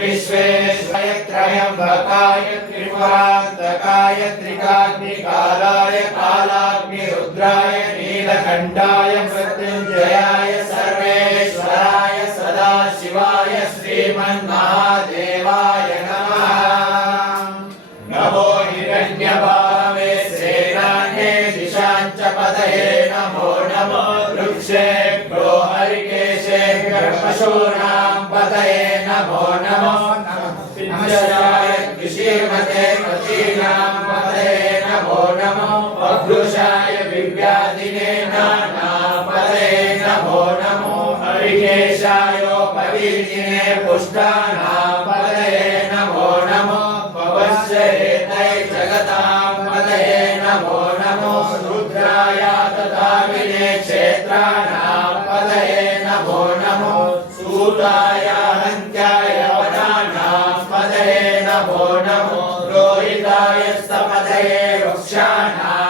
विश्वेश्वराय त्र्यंबकाय त्रिपुरान्तकाय त्रिकाग्निकालाय कालाग्निरुद्राय नीलकण्ठाय मृत्युञ्जयाय सर्वेश्वराय सदाशिवाय श्रीमन्महादेवाय नमः। नमो हिरण्यभावे सेनान्ये दिशाञ्च पतये नमो नमो वृक्षेभ्यो हरिकेशेभ्यो पशूनां पतये नमो नमो पिञ्जराय कृषिमते पतीनां पतये नमो नमो अभ्युषाय विव्याधिने नानापतये नमो नमो हरिकेशायोपवीतिने पुष्टानां पतये नमो नमो पवश्चरेतै जगतां पतये नमो नमो रुद्राय तथाविने क्षेत्राणां पतये नमो नमो सूताय हन्त्याय वनानां पतये नमो नमो रोहिताय स्तपतये वृक्षाणां